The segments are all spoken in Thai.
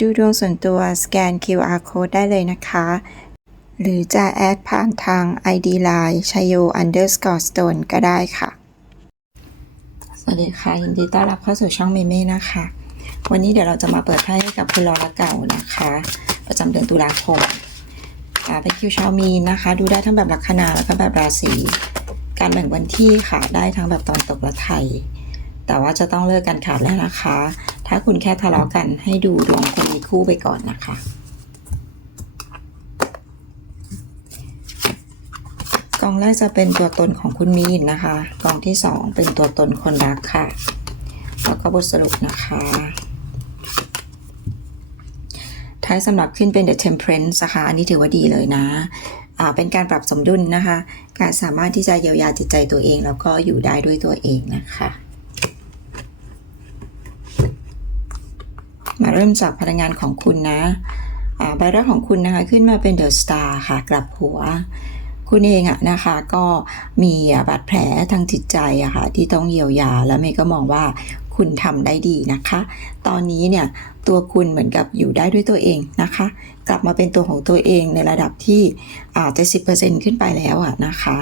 ดูดวงส่วนตัวสแกน QR code ได้เลยนะคะ หรือจะแอดผ่านทาง ID Line ชยโย underscore stone ก็ได้ค่ะ สวัสดีค่ะ ยินดีต้อนรับเข้าสู่ช่องเมเม่นะคะ วันนี้เดี๋ยวเราจะมาเปิดไพ่ให้กับคุณลอระเก่านะคะ ประจำเดือนตุลาคมเป็นคิวชาวมีนนะคะ ดูได้ทั้งแบบลัคนาแล้วก็แบบราศีการแบ่งวันที่ค่ะ ได้ทั้งแบบตอนตกและไทย แต่ว่าจะต้องเลิกกันขาดแล้วนะคะ ถ้าคุณแค่ทะเลาะกันให้ดูดวงคนมีคู่ไปก่อนนะคะกองแรกจะเป็นตัวตนของคุณมีนนะคะกองที่สองเป็นตัวตนคนรักค่ะ แล้วก็บทสรุปนะคะ ท้ายสำหรับขึ้นเป็น The Temperance นะคะอันนี้ถือว่าดีเลยนะเป็นการปรับสมดุลนะคะ การสามารถที่จะเยียวยาจิตใจตัวเอง แล้วก็อยู่ได้ด้วยตัวเองนะคะ มา เริ่มจากพลังงานของคุณนะใบแรกของคุณนะคะขึ้นมาเป็น The Star ค่ะกลับหัว คุณเองอะนะคะก็มีบาดแผลทางจิตใจอะค่ะที่ต้องเยียวยาแล้วเมย์ก็มองว่าคุณทำได้ดีนะคะ ตอนนี้เนี่ยตัวคุณเหมือนกับอยู่ได้ด้วยตัวเองนะคะ กลับมาเป็นตัวของตัวเองในระดับที่อาจจะสิขึ้นไปแล้วอะนะคะ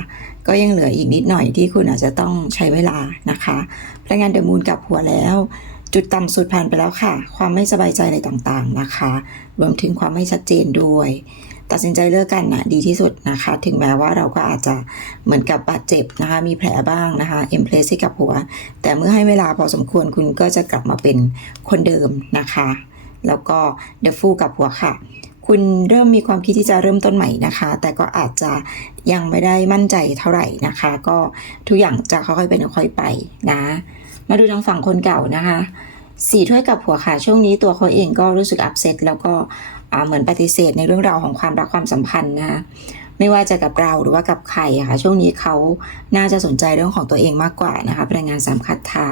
ก็ยังเหลืออีกนิดหน่อยที่คุณอาจจะต้องใช้เวลานะคะพลังงานเดอะมูนกลับหัวแล้ว จุดต่ำสุดผ่านไปแล้วค่ะ ความไม่สบายใจอะไรต่างๆนะคะ รวมถึงความไม่ชัดเจนด้วย ตัดสินใจเลิกกันนะดีที่สุดนะคะ ถึงแม้ว่าเราก็อาจจะเหมือนกับบาดเจ็บนะคะ มีแผลบ้างนะคะเอ็มเพลสกับหัว แต่เมื่อให้เวลาพอสมควรคุณก็จะกลับมาเป็นคนเดิมนะคะ แล้วก็เดอะฟูกับหัวค่ะคุณเริ่มมีความคิดที่จะเริ่มต้นใหม่นะคะ แต่ก็อาจจะยังไม่ได้มั่นใจเท่าไหร่นะคะ ก็ทุกอย่างจะค่อยๆเป็นค่อยๆไปนะ มาดูทางฝั่งคนเก่านะคะสี่ถ้วยกับผัวค่ะช่วงนี้ตัวเขาเองก็รู้สึกอับเซตแล้วก็เหมือนปฏิเสธในเรื่องราวของความรักความสัมพันธ์นะคะไม่ว่าจะกับเราหรือว่ากับใครค่ะช่วงนี้เขาน่าจะสนใจเรื่องของตัวเองมากกว่านะคะพลังงานสามคัดทา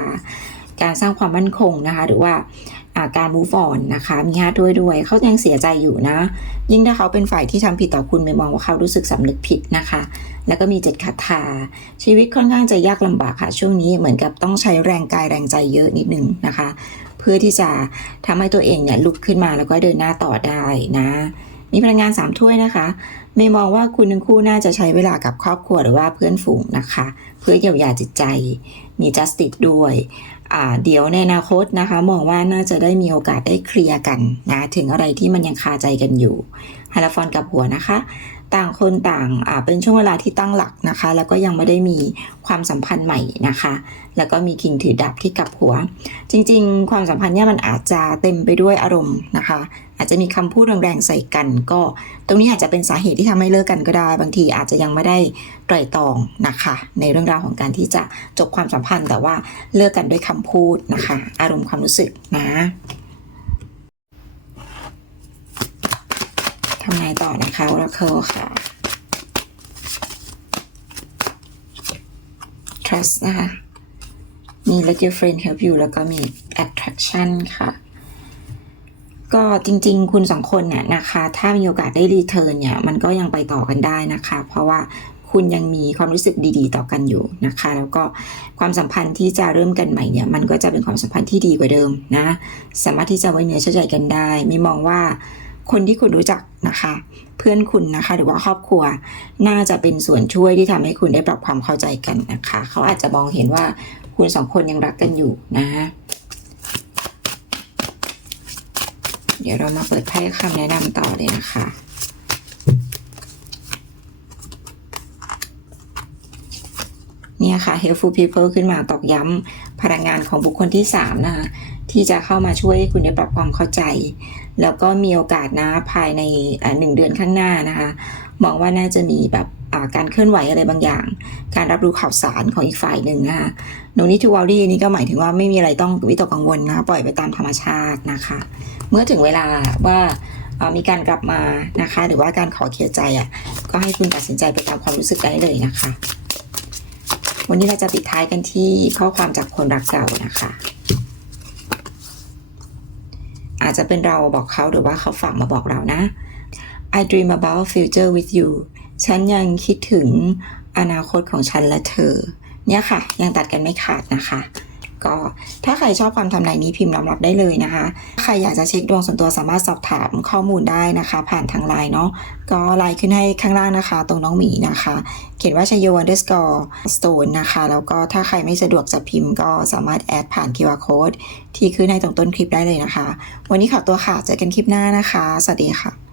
การสร้างความมั่นคงนะคะ หรือว่าการ move on นะคะ มีห้าด้วยด้วยเขายังเสียใจอยู่นะ ยิ่งถ้าเขาเป็นฝ่ายที่ทำผิดต่อคุณไม่มองว่าเขารู้สึกสำนึกผิดนะคะ แล้วก็มีเจ็ดคัดทาชีวิตค่อนข้างจะยากลำบากค่ะ ช่วงนี้เหมือนกับต้องใช้แรงกายแรงใจเยอะนิดนึงนะคะ เพื่อที่จะทำให้ตัวเองเนี่ยลุกขึ้นมาแล้วก็เดินหน้าต่อได้นะ มีพลังงานสามถ้วยนะคะไม่มองว่าคุณทั้งคู่น่าจะใช้เวลากับครอบครัวหรือว่าเพื่อนฝูงนะคะ เพื่อเยียวยาจิตใจ มี justice ด้วยเดี๋ยวในอนาคตนะคะ มองว่าน่าจะได้มีโอกาสได้เคลียร์กันนะถึงอะไรที่มันยังคาใจกันอยู่ฮาราฟอนกับหัวนะคะ ต่างคนต่างอ่าเป็นช่วงเวลาที่ตั้งหลักนะคะ แล้วก็ยังไม่ได้มีความสัมพันธ์ใหม่นะคะ แล้วก็มีคิงถือดาบที่กับหัว จริง ๆ ความสัมพันธ์เนี่ยมันอาจจะเต็มไปด้วยอารมณ์นะคะ อาจจะมีคำพูดแรงๆใส่กัน ก็ตรงนี้อาจจะเป็นสาเหตุที่ทำให้เลิกกันก็ได้ บางทีอาจจะยังไม่ได้ไตรตรองนะคะ ในเรื่องราวของการที่จะจบความสัมพันธ์ แต่ว่าเลิกกันด้วยคำพูดนะคะ อารมณ์ความรู้สึกนะำไงต่อนะคะวราเคิลค่ะ trust นะคะ มี let your friend help you แล้วก็มี attraction ค่ะ ก็จริง ๆ คุณสองคนเนี่ยนะคะ ถ้ามีโอกาสได้รีเทิร์นเนี่ย มันก็ยังไปต่อกันได้นะคะ เพราะว่าคุณยังมีความรู้สึกดีๆ ต่อกันอยู่นะคะ แล้วก็ความสัมพันธ์ที่จะเริ่มกันใหม่เนี่ย มันก็จะเป็นความสัมพันธ์ที่ดีกว่าเดิมนะ สามารถที่จะไว้เนื้อเชื่อใจกันได้ ไม่มองว่า คนที่คุณรู้จักนะคะ เพื่อนคุณนะคะ หรือว่าครอบครัวน่าจะเป็นส่วนช่วยที่ทำให้คุณได้ปรับความเข้าใจกันนะคะ เขาอาจจะมองเห็นว่าคุณสองคนยังรักกันอยู่นะเดี๋ยวเรามาเปิดไพ่คำแนะนำต่อเลยนะคะ เนี่ยค่ะ helpful people ขึ้นมาตอกย้ำพลังงานของบุคคลที่ 3 นะคะ ที่จะเข้ามาช่วยคุณได้ปรับความเข้าใจ แล้วก็มีโอกาสนะภายในหนึ่งเดือนข้างหน้านะคะมองว่าน่าจะมีแบบการเคลื่อนไหวอะไรบางอย่าง การรับรู้ข่าวสารของอีกฝ่ายหนึ่งนะคะโนนิทูวอรี่นี่ก็หมายถึงว่าไม่มีอะไรต้องวิตกกังวลนะคะปล่อยไปตามธรรมชาตินะคะ เมื่อถึงเวลาว่ามีการกลับมานะคะ หรือว่าการขอเคลียร์ใจอะก็ให้คุณตัดสินใจไปตามความรู้สึกได้เลยนะคะ วันนี้เราจะปิดท้ายกันที่ข้อความจากคนรักเก่านะคะ อาจจะเป็นเราบอกเขาหรือว่าเขาฝากมาบอกเรานะ I dream about future with you ฉันยังคิดถึงอนาคตของฉันและเธอ เนี่ยค่ะ ยังตัดกันไม่ขาดนะคะ ก็ถ้าใครชอบความทำนายนี้พิมพ์รับรับได้เลยนะคะ ใครอยากจะเช็คดวงส่วนตัวสามารถสอบถามข้อมูลได้นะคะ ผ่านทางไลน์เนาะก็ไลน์ขึ้นให้ข้างล่างนะคะ ตรงน้องหมีนะคะ เขียนว่าชยโย underscore stone นะคะ แล้วก็ถ้าใครไม่สะดวกจะพิมพ์ก็สามารถแอดผ่าน QR code ที่ขึ้นให้ตรงต้นคลิปได้เลยนะคะ วันนี้ขอตัวค่ะเจอกันคลิปหน้านะคะ สวัสดีค่ะ